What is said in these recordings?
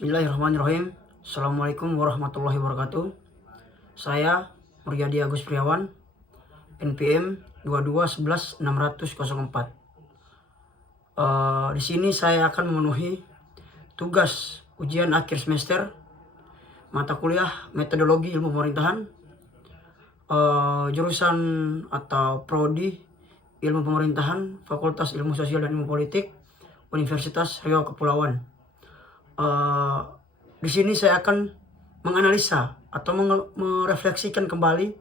Bismillahirrahmanirrahim. Assalamualaikum warahmatullahi wabarakatuh. Saya Muryadi Agus Priawan, NPM 22116004. Di sini saya akan memenuhi tugas ujian akhir semester mata kuliah metodologi ilmu pemerintahan, jurusan atau prodi ilmu pemerintahan, Fakultas Ilmu Sosial dan Ilmu Politik, Universitas Riau Kepulauan. Di sini saya akan menganalisa atau merefleksikan kembali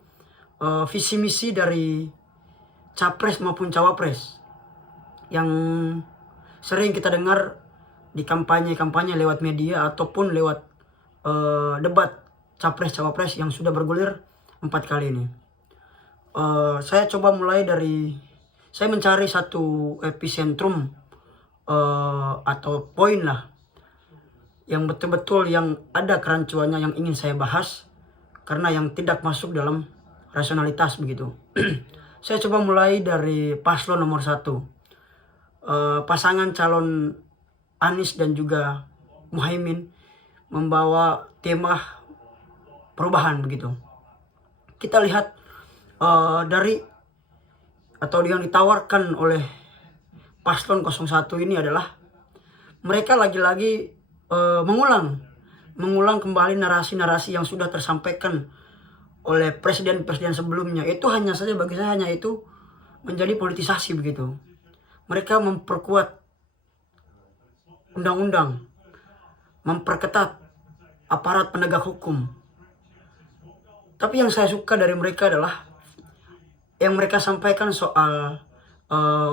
visi misi dari capres maupun cawapres yang sering kita dengar di kampanye lewat media ataupun lewat debat capres cawapres yang sudah bergulir 4 kali ini. Saya coba mulai dari saya mencari satu epicentrum atau poin lah yang betul-betul yang ada kerancuannya yang ingin saya bahas, karena yang tidak masuk dalam rasionalitas begitu. Saya coba mulai dari paslon nomor 1, pasangan calon Anies dan juga Muhaimin membawa tema perubahan begitu. Kita lihat dari atau yang ditawarkan oleh paslon 01 ini adalah mereka lagi-lagi mengulang kembali narasi-narasi yang sudah tersampaikan oleh presiden-presiden sebelumnya. Itu hanya saja bagi saya hanya itu menjadi politisasi begitu. Mereka memperkuat undang-undang, memperketat aparat penegak hukum. Tapi yang saya suka dari mereka adalah yang mereka sampaikan soal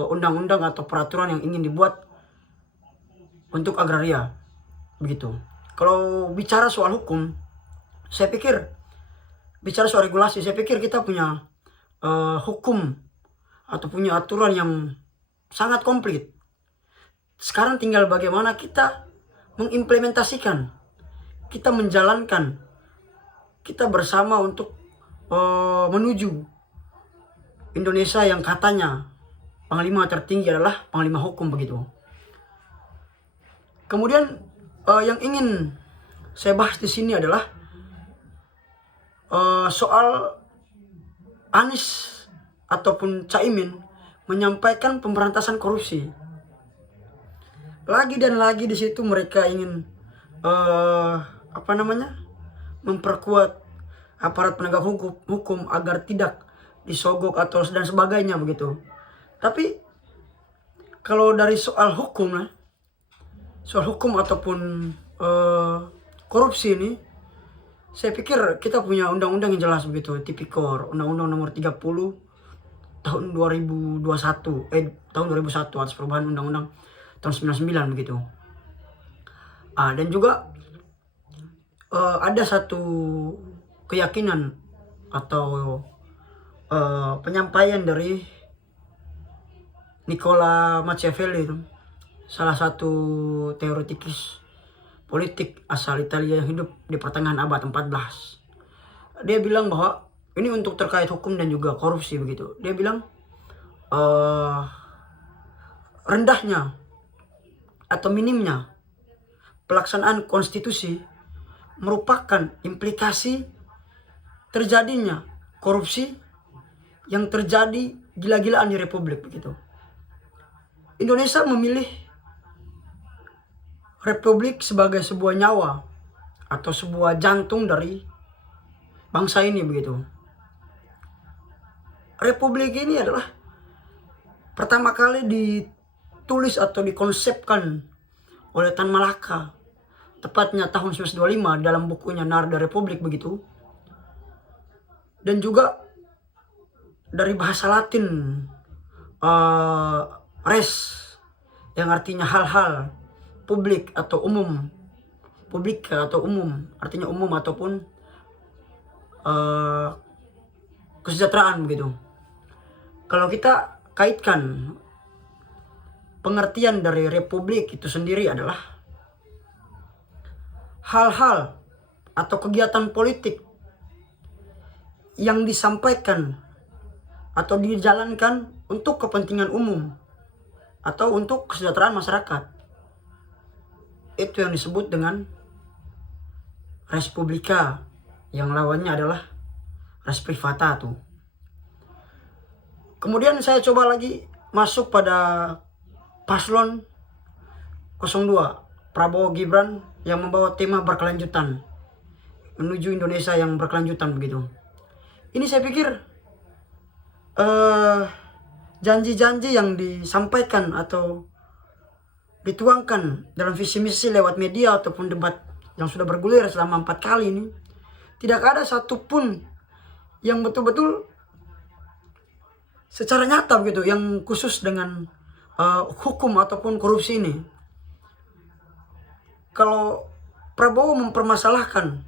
undang-undang atau peraturan yang ingin dibuat untuk agraria. Begitu. Kalau bicara soal hukum, saya pikir bicara soal regulasi, saya pikir kita punya hukum atau punya aturan yang sangat komplit. Sekarang tinggal bagaimana kita mengimplementasikan, kita menjalankan, kita bersama untuk menuju Indonesia yang katanya panglima tertinggi adalah panglima hukum begitu. Kemudian yang ingin saya bahas di sini adalah soal Anies ataupun Caimin menyampaikan pemberantasan korupsi. Lagi dan lagi di situ mereka ingin memperkuat aparat penegak hukum agar tidak disogok atau dan sebagainya begitu. Tapi kalau dari soal hukum ataupun korupsi ini, saya pikir kita punya undang-undang yang jelas begitu, Tipikor, Undang-Undang Nomor 30 tahun 2001 atas perubahan Undang-Undang tahun 99 begitu. Dan juga ada satu keyakinan atau penyampaian dari Nicola Machiavelli itu, salah satu teoritis politik asal Italia yang hidup di pertengahan abad 14. Dia bilang bahwa ini untuk terkait hukum dan juga korupsi begitu. Dia bilang rendahnya atau minimnya pelaksanaan konstitusi merupakan implikasi terjadinya korupsi yang terjadi gila-gilaan di republik begitu. Indonesia memilih republik sebagai sebuah nyawa atau sebuah jantung dari bangsa ini begitu. Republik ini adalah pertama kali ditulis atau dikonsepkan oleh Tan Malaka, tepatnya tahun 1925 dalam bukunya Narada Republik begitu. Dan juga dari bahasa Latin res yang artinya hal-hal, publik atau umum, publika atau umum, artinya umum ataupun kesejahteraan begitu. Kalau kita kaitkan pengertian dari republik itu sendiri adalah hal-hal atau kegiatan politik yang disampaikan atau dijalankan untuk kepentingan umum atau untuk kesejahteraan masyarakat. Itu yang disebut dengan Res Publica, yang lawannya adalah Res Privata tuh. Kemudian saya coba lagi masuk pada paslon 02, Prabowo Gibran, yang membawa tema berkelanjutan, menuju Indonesia yang berkelanjutan begitu. Ini saya pikir janji-janji yang disampaikan atau dituangkan dalam visi misi lewat media ataupun debat yang sudah bergulir selama 4 kali ini, tidak ada satupun yang betul-betul secara nyata begitu, yang khusus dengan hukum ataupun korupsi ini. Kalau Prabowo mempermasalahkan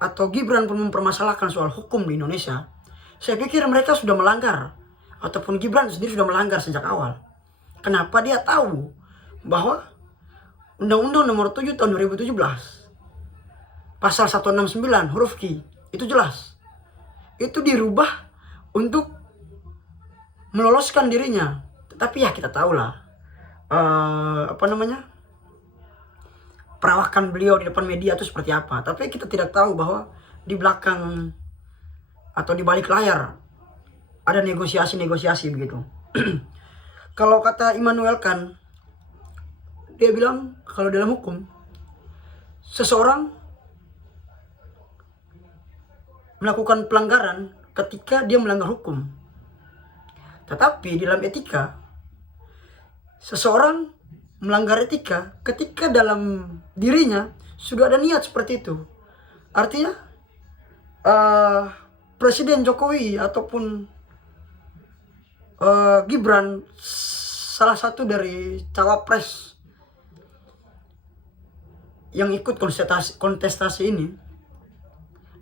atau Gibran pun mempermasalahkan soal hukum di Indonesia, saya pikir mereka sudah melanggar, ataupun Gibran sendiri sudah melanggar sejak awal. Kenapa? Dia tahu bahwa Undang-Undang Nomor 7 Tahun 2017 Pasal 169 huruf Q itu jelas, itu dirubah untuk meloloskan dirinya. Tetapi ya kita tahulah perawakan beliau di depan media itu seperti apa. Tapi kita tidak tahu bahwa di belakang atau di balik layar ada negosiasi-negosiasi begitu. Kalau kata Immanuel Kant, dia bilang kalau dalam hukum seseorang melakukan pelanggaran ketika dia melanggar hukum. Tetapi dalam etika, seseorang melanggar etika ketika dalam dirinya sudah ada niat seperti itu. Artinya Presiden Jokowi ataupun Gibran, salah satu dari cawapres yang ikut kontestasi ini,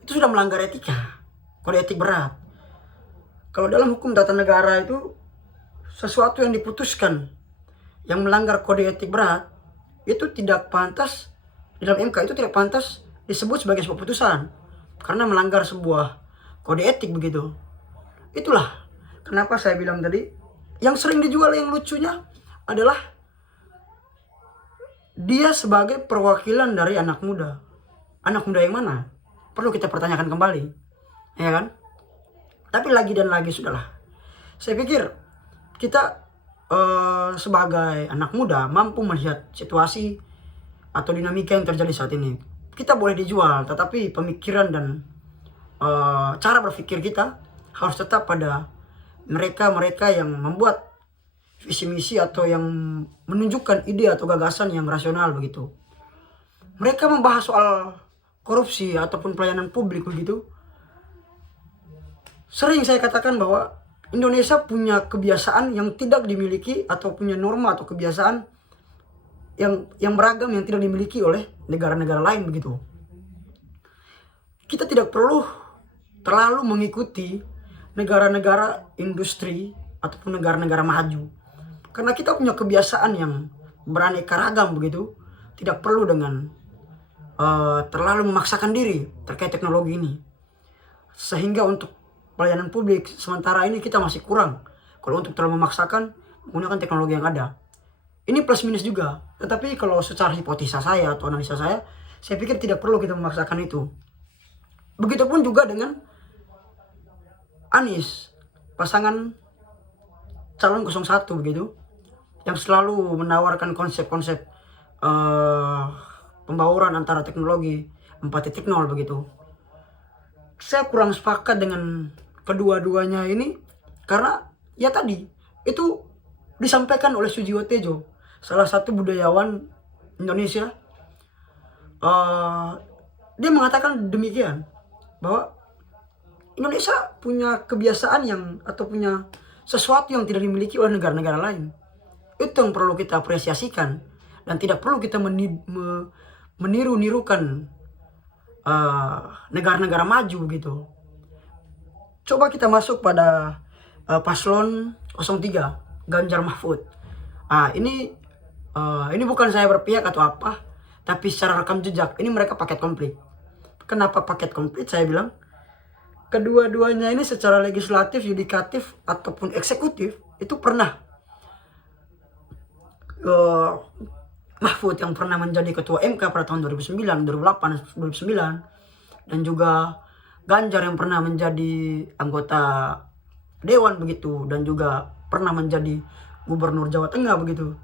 itu sudah melanggar etika, kode etik berat. Kalau dalam hukum tata negara itu sesuatu yang diputuskan yang melanggar kode etik berat itu tidak pantas, dalam MK itu tidak pantas disebut sebagai sebuah putusan karena melanggar sebuah kode etik begitu. Itulah kenapa saya bilang tadi, yang sering dijual yang lucunya adalah dia sebagai perwakilan dari anak muda. Anak muda yang mana? Perlu kita pertanyakan kembali, ya kan? Tapi lagi dan lagi sudahlah. Saya pikir kita sebagai anak muda mampu melihat situasi atau dinamika yang terjadi saat ini. Kita boleh dijual, tetapi pemikiran dan cara berpikir kita harus tetap pada mereka-mereka yang membuat visi misi atau yang menunjukkan ide atau gagasan yang rasional begitu. Mereka membahas soal korupsi ataupun pelayanan publik begitu. Sering saya katakan bahwa Indonesia punya kebiasaan yang tidak dimiliki atau punya norma atau kebiasaan yang beragam yang tidak dimiliki oleh negara-negara lain begitu. Kita tidak perlu terlalu mengikuti negara-negara industri ataupun negara-negara maju. Karena kita punya kebiasaan yang beraneka ragam begitu. Tidak perlu dengan terlalu memaksakan diri terkait teknologi ini. Sehingga untuk pelayanan publik sementara ini kita masih kurang kalau untuk terlalu memaksakan menggunakan teknologi yang ada. Ini plus minus juga. Tetapi kalau secara hipotesa saya atau analisa saya pikir tidak perlu kita memaksakan itu. Begitupun juga dengan Anies, pasangan calon 01 begitu, yang selalu menawarkan konsep-konsep pembauran antara teknologi 4.0 begitu. Saya kurang sepakat dengan kedua-duanya ini karena ya tadi itu disampaikan oleh Sujiwo Tejo, salah satu budayawan Indonesia. Dia mengatakan demikian bahwa Indonesia punya kebiasaan yang atau punya sesuatu yang tidak dimiliki oleh negara-negara lain. Itu yang perlu kita apresiasikan dan tidak perlu kita meniru-nirukan negara-negara maju gitu. Coba kita masuk pada paslon 03 Ganjar Mahfud. Ini bukan saya berpihak atau apa, tapi secara rekam jejak ini mereka paket komplit. Kenapa paket komplit? Saya bilang kedua-duanya ini secara legislatif, yudikatif ataupun eksekutif itu pernah. Mahfud yang pernah menjadi ketua MK pada tahun 2009, 2008, 2009 dan juga Ganjar yang pernah menjadi anggota dewan begitu, dan juga pernah menjadi gubernur Jawa Tengah begitu.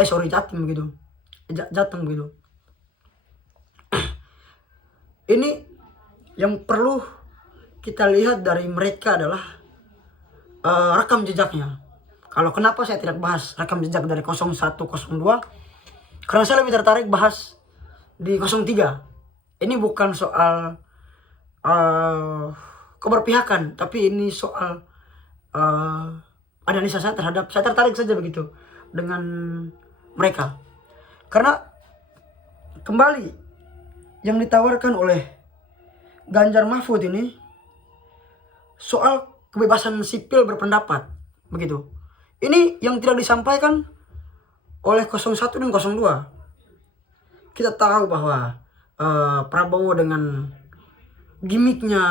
Jatim begitu. Jateng begitu. Ini yang perlu kita lihat dari mereka adalah rekam jejaknya. Kalau kenapa saya tidak bahas rekam jejak dari 01, 02, karena saya lebih tertarik bahas di 03. Ini bukan soal keberpihakan, tapi ini soal analisa saya tertarik saja begitu dengan mereka. Karena kembali yang ditawarkan oleh Ganjar Mahfud ini soal kebebasan sipil berpendapat begitu. Ini yang tidak disampaikan oleh 01 dan 02. Kita tahu bahwa Prabowo dengan gimmicknya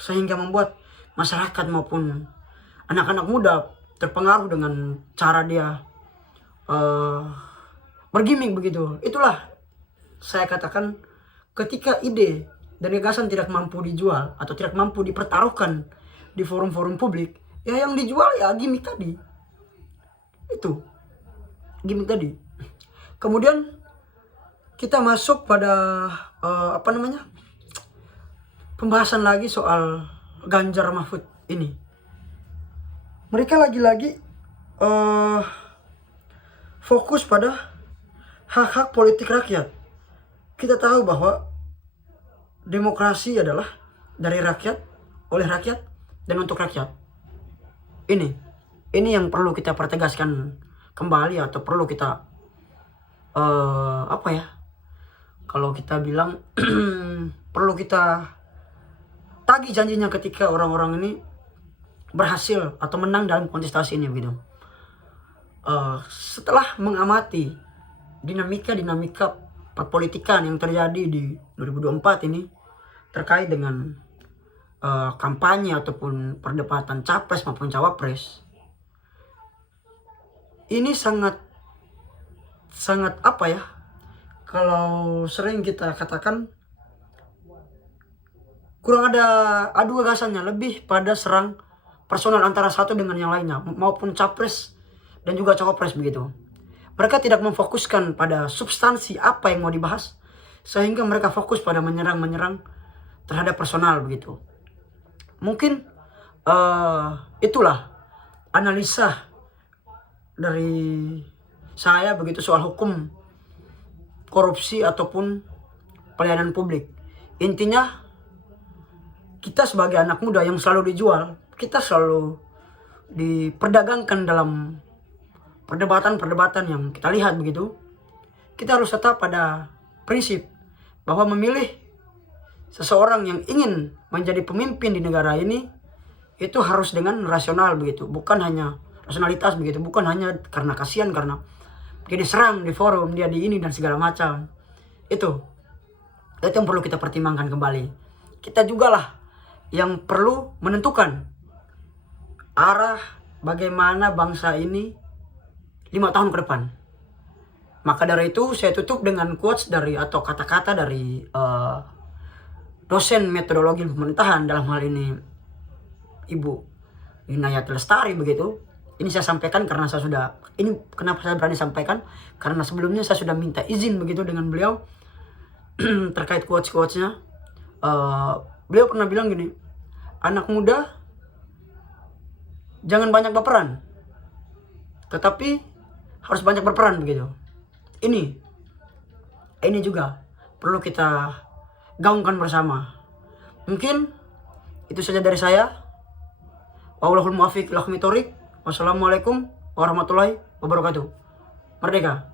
sehingga membuat masyarakat maupun anak-anak muda terpengaruh dengan cara dia bergimmick begitu. Itulah saya katakan, ketika ide dan gagasan tidak mampu dijual atau tidak mampu dipertaruhkan di forum-forum publik, ya yang dijual ya gimmick tadi. Itu gimmick tadi. Kemudian kita masuk pada pembahasan lagi soal Ganjar Mahfud ini. Mereka lagi-lagi fokus pada hak-hak politik rakyat. Kita tahu bahwa demokrasi adalah dari rakyat, oleh rakyat, dan untuk rakyat. Ini yang perlu kita pertegaskan kembali, atau perlu kita kalau kita bilang perlu kita tagih janjinya ketika orang-orang ini berhasil atau menang dalam kontestasi ini begitu. Setelah mengamati dinamika perpolitikan yang terjadi di 2024 ini terkait dengan kampanye ataupun perdebatan capres maupun cawapres, ini sangat kalau sering kita katakan kurang ada adu gagasannya, lebih pada serang personal antara satu dengan yang lainnya, maupun capres dan juga cawapres begitu. Mereka tidak memfokuskan pada substansi apa yang mau dibahas, sehingga mereka fokus pada menyerang terhadap personal begitu. Mungkin itulah analisa dari saya begitu soal hukum korupsi ataupun pelayanan publik. Intinya kita sebagai anak muda yang selalu dijual, kita selalu diperdagangkan dalam perdebatan-perdebatan yang kita lihat begitu. Kita harus tetap pada prinsip bahwa memilih seseorang yang ingin menjadi pemimpin di negara ini itu harus dengan rasional begitu, bukan hanya rasionalitas begitu, bukan hanya karena kasihan, karena dia diserang di forum, dia di ini dan segala macam. Itu yang perlu kita pertimbangkan kembali. Kita juga lah yang perlu menentukan arah bagaimana bangsa ini 5 tahun ke depan. Maka dari itu saya tutup dengan quotes dari atau kata-kata dari dosen metodologi pemerintahan, dalam hal ini Ibu Inayat Lestari begitu. Ini saya sampaikan karena ini kenapa saya berani sampaikan, karena sebelumnya saya sudah minta izin begitu dengan beliau terkait quotes-quotesnya. Beliau pernah bilang gini, anak muda jangan banyak berperan, tetapi harus banyak berperan begitu. Ini juga perlu kita gaungkan bersama. Mungkin itu saja dari saya. Wallahul muwaffiq ila aqwamit thoriq. Wassalamualaikum warahmatullahi wabarakatuh. Merdeka.